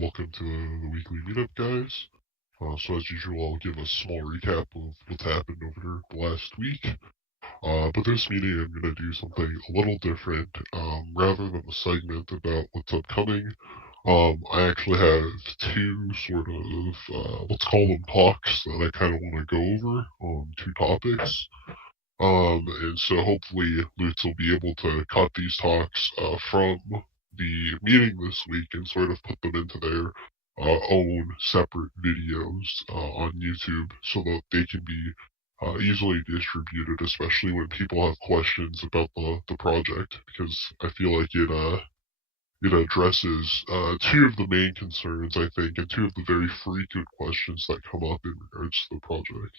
welcome to the weekly meetup, guys. So as usual, I'll give a small recap of what's happened over the last week. But this meeting, I'm going to do something a little different. Rather than a segment about what's upcoming, I actually have two sort of, let's call them talks that I kind of want to go over on two topics. And so hopefully Lutz will be able to cut these talks from the meeting this week and sort of put them into their own separate videos on YouTube so that they can be easily distributed, especially when people have questions about the project, because I feel like it addresses two of the main concerns, I think, and two of the very frequent questions that come up in regards to the project.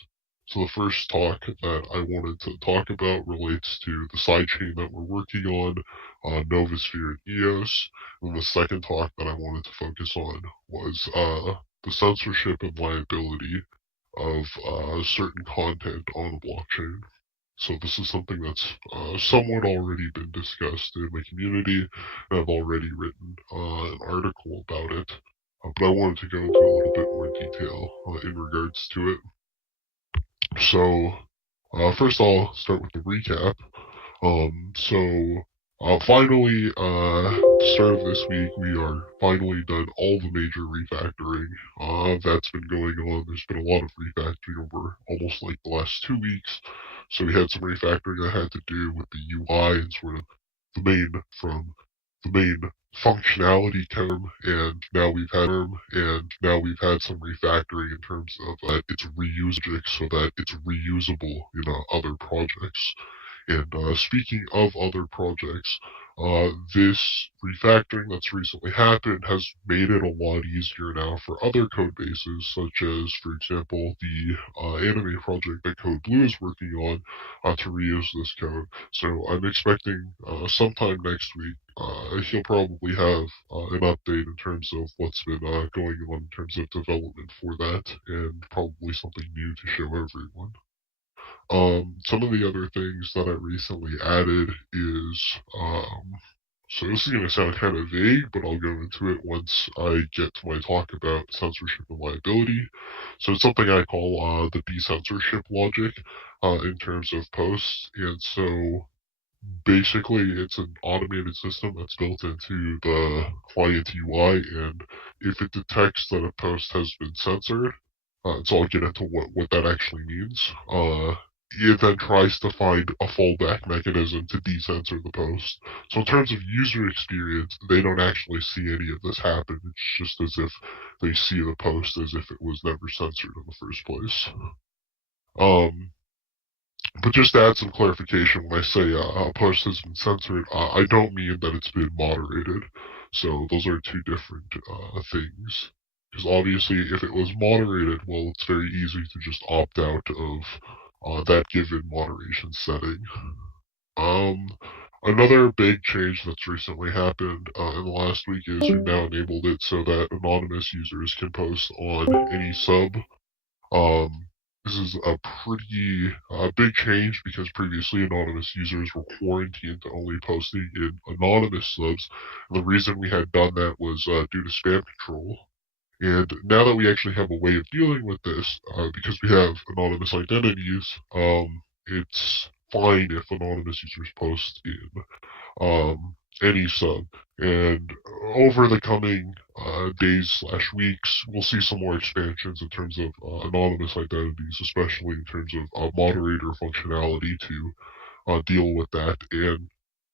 So the first talk that I wanted to talk about relates to the sidechain that we're working on, Novusphere and EOS. And the second talk that I wanted to focus on was the censorship and liability of certain content on the blockchain. So this is something that's somewhat already been discussed in my community, and I've already written an article about it. But I wanted to go into a little bit more detail in regards to it. So, first I'll start with the recap. Finally, at the start of this week, we are finally done all the major refactoring that's been going on. There's been a lot of refactoring over almost like the last 2 weeks. So we had some refactoring I had to do with the UI and sort of the main functionality term, and now we've had some refactoring in terms of its reusable, so that it's reusable in other projects. And speaking of other projects, this refactoring that's recently happened has made it a lot easier now for other code bases, such as, for example, the anime project that Code Blue is working on to reuse this code. So I'm expecting sometime next week, he'll probably have an update in terms of what's been going on in terms of development for that, and probably something new to show everyone. Some of the other things that I recently added is, so this is going to sound kind of vague, but I'll go into it once I get to my talk about censorship and liability. So it's something I call the decensorship logic in terms of posts. And so basically it's an automated system that's built into the client UI, and if it detects that a post has been censored, so I'll get into what that actually means. It then tries to find a fallback mechanism to decensor the post. So in terms of user experience, they don't actually see any of this happen. It's just as if they see the post as if it was never censored in the first place. But just to add some clarification, when I say a post has been censored, I don't mean that it's been moderated. So those are two different things. Because obviously, if it was moderated, well, it's very easy to just opt out of that given moderation setting. Another big change that's recently happened in the last week is we've now enabled it so that anonymous users can post on any sub. This is a pretty big change because previously anonymous users were quarantined to only posting in anonymous subs. And the reason we had done that was due to spam control. And now that we actually have a way of dealing with this, because we have anonymous identities, it's fine if anonymous users post in any sub. And over the coming days/weeks, we'll see some more expansions in terms of anonymous identities, especially in terms of moderator functionality to deal with that. And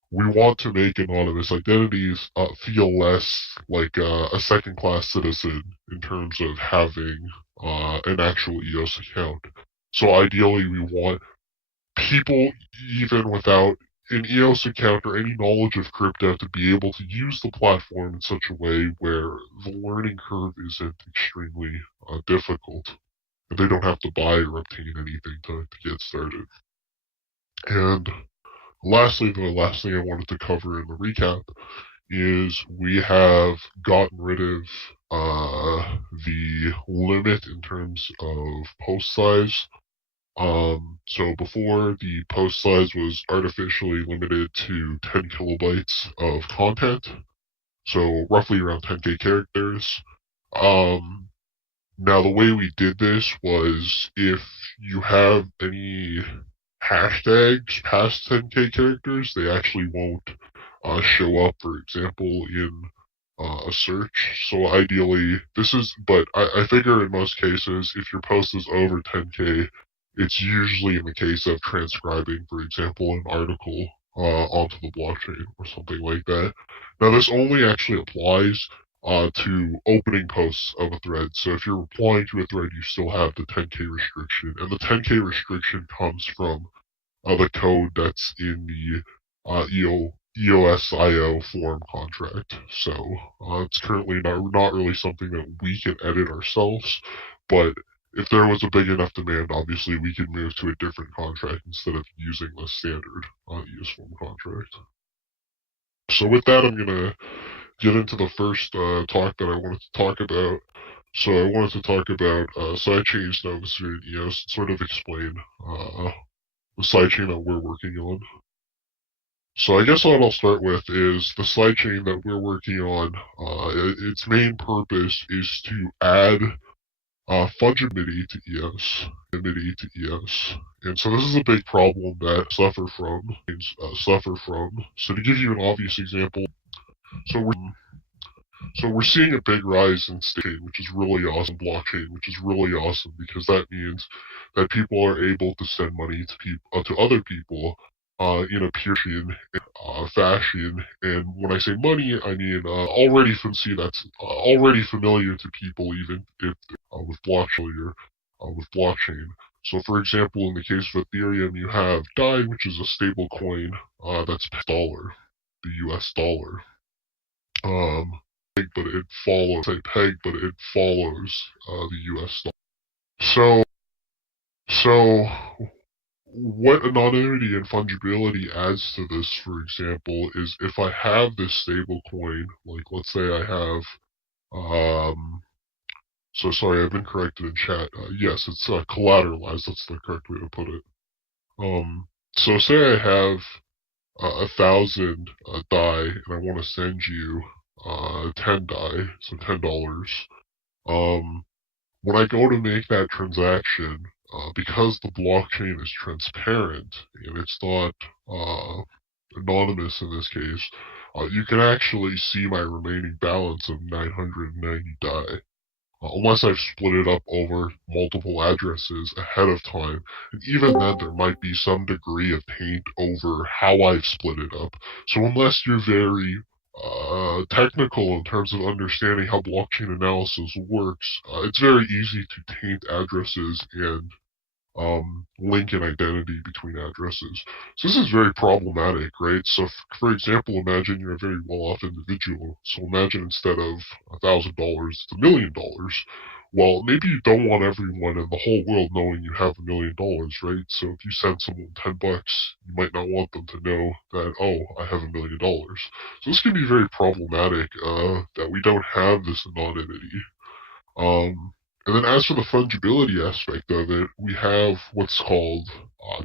we want to make anonymous identities feel less like a second-class citizen in terms of having an actual EOS account. So ideally, we want people, even without an EOS account or any knowledge of crypto, to be able to use the platform in such a way where the learning curve isn't extremely difficult. They don't have to buy or obtain anything to get started. And lastly, the last thing I wanted to cover in the recap is we have gotten rid of the limit in terms of post size. So before, the post size was artificially limited to 10 kilobytes of content, so roughly around 10k characters. Now the way we did this was if you have any hashtags past 10k characters, they actually won't show up, for example, in a search. So ideally, but I figure in most cases, if your post is over 10k, it's usually in the case of transcribing, for example, an article onto the blockchain or something like that. Now, this only actually applies to opening posts of a thread. So if you're replying to a thread, you still have the 10k restriction, and the 10k restriction comes from the code that's in the EOSIO form contract. So it's currently not really something that we can edit ourselves, but if there was a big enough demand, obviously we could move to a different contract instead of using the standard EOS form contract. So with that, I'm gonna get into the first talk that I wanted to talk about. So I wanted to talk about sidechains, Novusphere, and EOS, and sort of explain the sidechain that we're working on. So I guess what I'll start with is the sidechain that we're working on. Its main purpose is to add fungibility to EOS, and so this is a big problem that suffer from. So to give you an obvious example, so we're seeing a big rise in staking, which is really awesome, blockchain, which is really awesome because that means that people are able to send money to other people in a peer-to-peer fashion. And when I say money, I mean already see that's already familiar to people, even if with blockchain. So, for example, in the case of Ethereum, you have DAI, which is a stable coin that's dollar, the U.S. dollar. But it follows a peg, but it follows the U.S. dollar. So what anonymity and fungibility adds to this, for example, is if I have this stable coin, like let's say I have, so sorry, I've been corrected in chat. Yes, it's collateralized. That's the correct way to put it. So say I have 1,000 DAI, and I want to send you 10 DAI, so $10. Um, when I go to make that transaction, because the blockchain is transparent and it's not anonymous in this case, you can actually see my remaining balance of 990 DAI. Unless I've split it up over multiple addresses ahead of time. And even then, there might be some degree of taint over how I've split it up. So unless you're very technical in terms of understanding how blockchain analysis works, it's very easy to taint addresses and link an identity between addresses. So this is very problematic, right? So, for example, imagine you're a very well-off individual. So imagine instead of $1,000, it's $1,000,000. Well, maybe you don't want everyone in the whole world knowing you have $1,000,000, right? So if you send someone $10, you might not want them to know that, oh, I have $1,000,000. So this can be very problematic that we don't have this anonymity. And then as for the fungibility aspect of it, we have what's called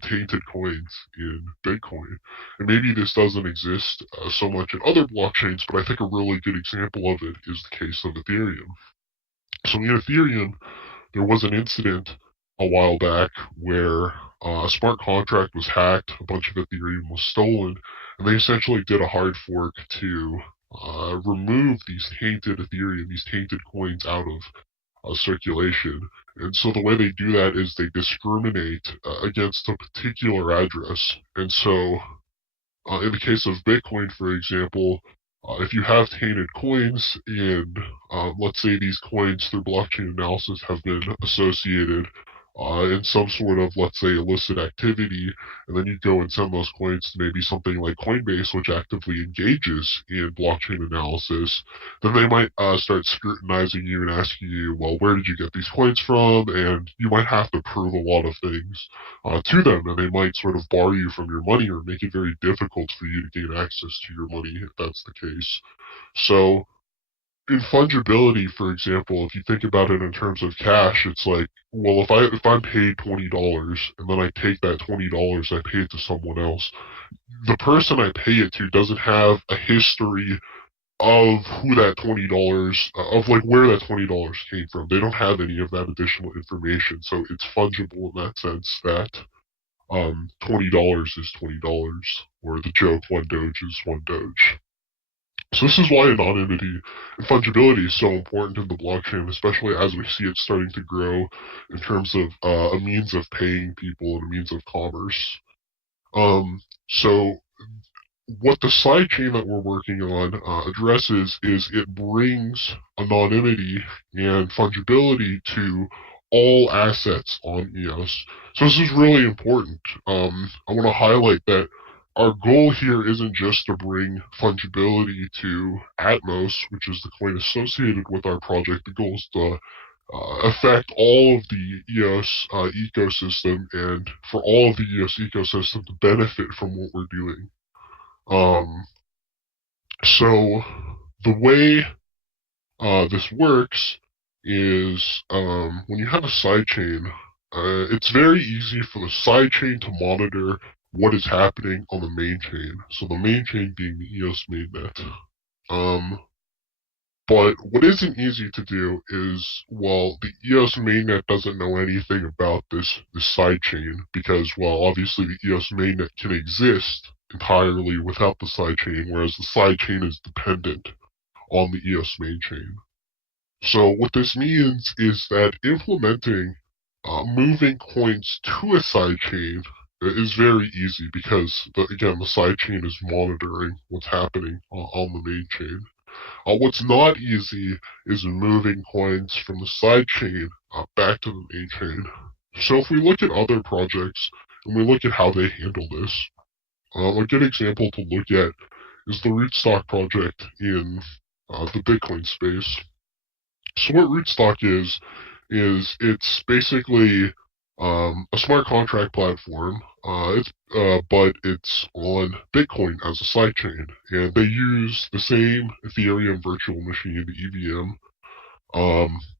tainted coins in Bitcoin. And maybe this doesn't exist so much in other blockchains, but I think a really good example of it is the case of Ethereum. So in Ethereum, there was an incident a while back where a smart contract was hacked, a bunch of Ethereum was stolen, and they essentially did a hard fork to remove these tainted Ethereum, these tainted coins out of circulation. And so the way they do that is they discriminate against a particular address. And so in the case of Bitcoin, for example, if you have tainted coins and let's say these coins through blockchain analysis have been associated in some sort of, let's say, illicit activity, and then you go and send those coins to maybe something like Coinbase, which actively engages in blockchain analysis, then they might start scrutinizing you and asking you, well, where did you get these coins from? And you might have to prove a lot of things to them, and they might sort of bar you from your money or make it very difficult for you to gain access to your money if that's the case. So in fungibility, for example, if you think about it in terms of cash, it's like, well, if I'm paid $20 and then I take that $20, I pay it to someone else, the person I pay it to doesn't have a history of who that $20 of like where that $20 came from. They don't have any of that additional information, so it's fungible in that sense that $20 is $20, or the joke one Doge is one Doge. So this is why anonymity and fungibility is so important in the blockchain, especially as we see it starting to grow in terms of a means of paying people and a means of commerce. So what the sidechain that we're working on addresses is it brings anonymity and fungibility to all assets on EOS. So this is really important. I want to highlight that our goal here isn't just to bring fungibility to Atmos, which is the coin associated with our project. The goal is to affect all of the EOS ecosystem, and for all of the EOS ecosystem to benefit from what we're doing. So the way this works is when you have a sidechain, it's very easy for the sidechain to monitor what is happening on the main chain. So the main chain being the EOS mainnet. But what isn't easy to do is, well, the EOS mainnet doesn't know anything about this sidechain because, well, obviously the EOS mainnet can exist entirely without the sidechain, whereas the sidechain is dependent on the EOS main chain. So what this means is that implementing moving coins to a sidechain is very easy because, again, the sidechain is monitoring what's happening on the main chain. What's not easy is moving coins from the sidechain back to the main chain. So if we look at other projects and we look at how they handle this, a good example to look at is the Rootstock project in the Bitcoin space. So what Rootstock is it's basically a smart contract platform. But it's on Bitcoin as a sidechain, and they use the same Ethereum virtual machine, the EVM.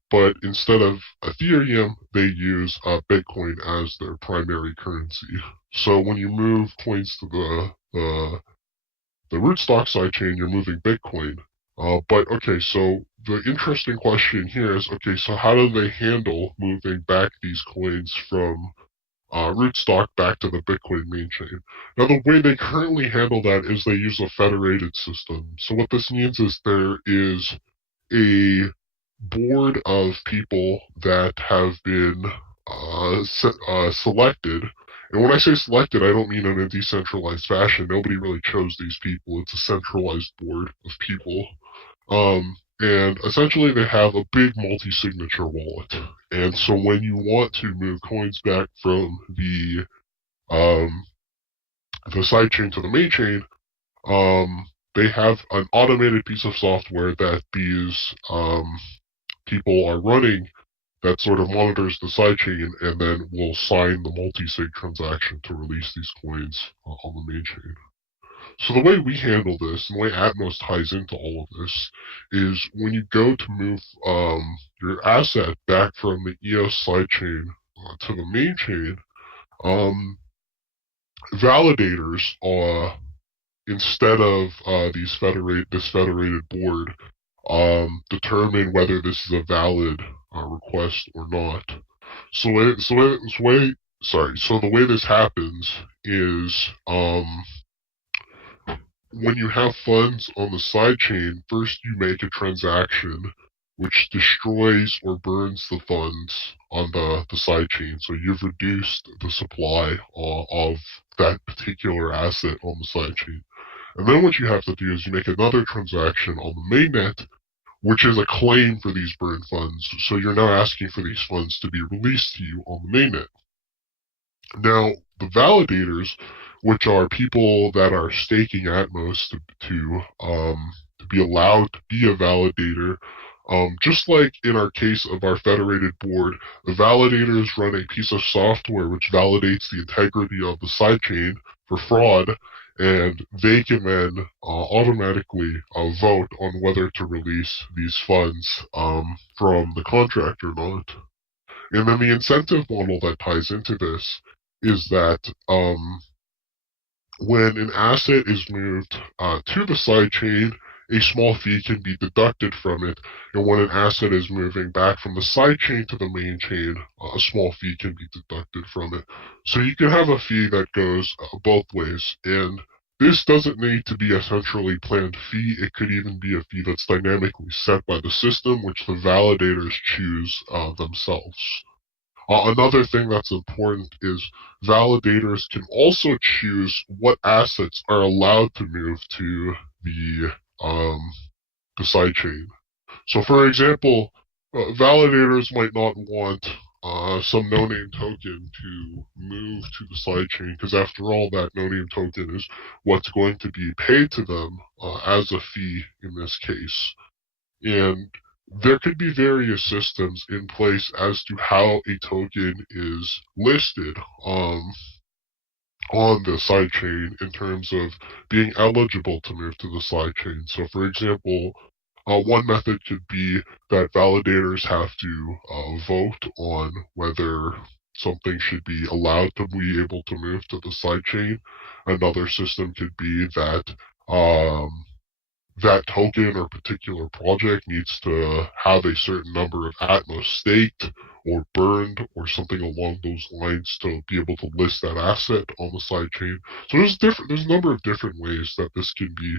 But instead of Ethereum, they use Bitcoin as their primary currency. So when you move coins to the Rootstock sidechain, you're moving Bitcoin. But okay, so the interesting question here is, okay, so how do they handle moving back these coins from Rootstock back to the Bitcoin main chain? Now, the way they currently handle that is they use a federated system. So what this means is there is a board of people that have been selected. And when I say selected, I don't mean in a decentralized fashion. Nobody really chose these people. It's a centralized board of people. And essentially they have a big multi-signature wallet. And so when you want to move coins back from the sidechain to the main chain, they have an automated piece of software that these people are running that sort of monitors the sidechain and then will sign the multi-sig transaction to release these coins on the main chain. So the way we handle this, and the way Atmos ties into all of this, is when you go to move your asset back from the EOS sidechain to the main chain, validators instead of this federated board determine whether this is a valid request or not. So the way this happens is when you have funds on the sidechain, first you make a transaction which destroys or burns the funds on the sidechain. So you've reduced the supply of that particular asset on the sidechain. And then what you have to do is you make another transaction on the mainnet, which is a claim for these burned funds. So you're now asking for these funds to be released to you on the mainnet. Now, the validators, which are people that are staking Atmos to be allowed to be a validator, just like in our case of our federated board, the validators run a piece of software which validates the integrity of the sidechain for fraud, and they can then automatically vote on whether to release these funds from the contract or not. And then the incentive model that ties into this is that when an asset is moved to the sidechain, a small fee can be deducted from it, and when an asset is moving back from the sidechain to the main chain, a small fee can be deducted from it. So you can have a fee that goes both ways, and this doesn't need to be a centrally planned fee. It could even be a fee that's dynamically set by the system, which the validators choose themselves. Another thing that's important is validators can also choose what assets are allowed to move to um, the sidechain. So, for example, validators might not want some no-name token to move to the sidechain because, after all, that no-name token is what's going to be paid to them as a fee in this case. And there could be various systems in place as to how a token is listed on the sidechain in terms of being eligible to move to the sidechain. So, for example, one method could be that validators have to vote on whether something should be allowed to be able to move to the sidechain. Another system could be that that token or particular project needs to have a certain number of Atmos staked or burned or something along those lines to be able to list that asset on the sidechain. So there's a number of different ways that this can be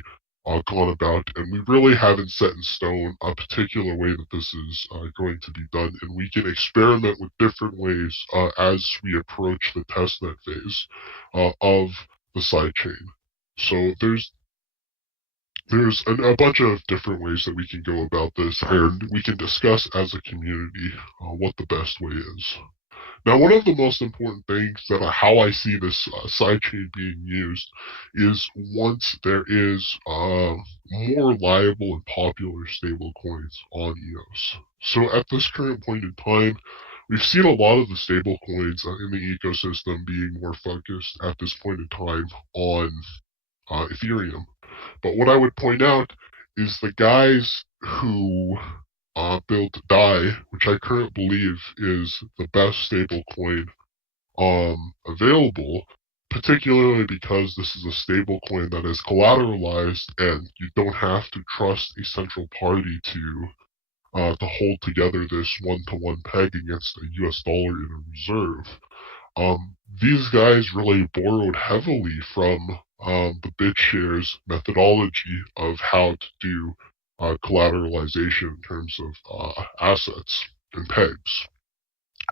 gone about, and we really haven't set in stone a particular way that this is going to be done, and we can experiment with different ways as we approach the testnet phase of the sidechain. So there's a bunch of different ways that we can go about this, and we can discuss as a community what the best way is. Now, one of the most important things that how I see this sidechain being used is once there is more reliable and popular stablecoins on EOS. So at this current point in time, we've seen a lot of the stablecoins in the ecosystem being more focused at this point in time on Ethereum. But what I would point out is the guys who built DAI, which I currently believe is the best stablecoin available, particularly because this is a stablecoin that is collateralized and you don't have to trust a central party to hold together this one-to-one peg against a US dollar in a reserve. These guys really borrowed heavily from the BitShares methodology of how to do collateralization in terms of assets and pegs.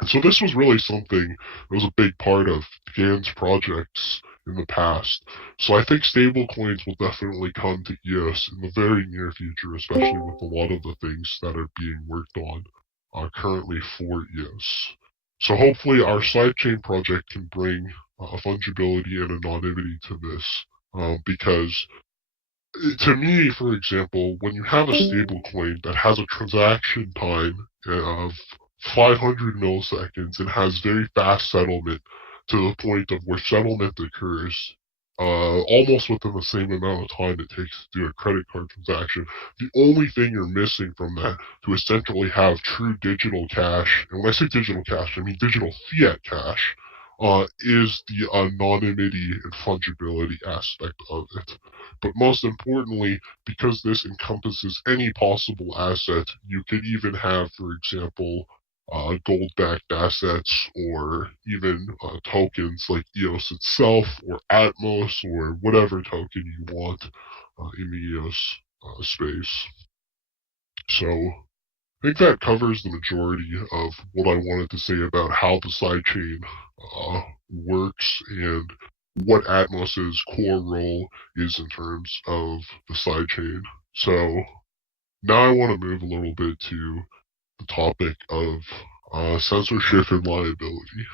And so this was really something that was a big part of Gan's projects in the past. So I think stablecoins will definitely come to EOS in the very near future, especially with a lot of the things that are being worked on currently for EOS. So hopefully our sidechain project can bring a fungibility and anonymity to this, because to me, for example, when you have a stablecoin that has a transaction time of 500 milliseconds and has very fast settlement to the point of where settlement occurs almost within the same amount of time it takes to do a credit card transaction. The only thing you're missing from that to essentially have true digital cash, and when I say digital cash, I mean digital fiat cash, is the anonymity and fungibility aspect of it. But most importantly, because this encompasses any possible asset, you could even have, for example, gold-backed assets, or even tokens like EOS itself, or Atmos, or whatever token you want in the EOS space. So I think that covers the majority of what I wanted to say about how the sidechain works and what Atmos's core role is in terms of the sidechain. So now I want to move a little bit to the topic of censorship and liability.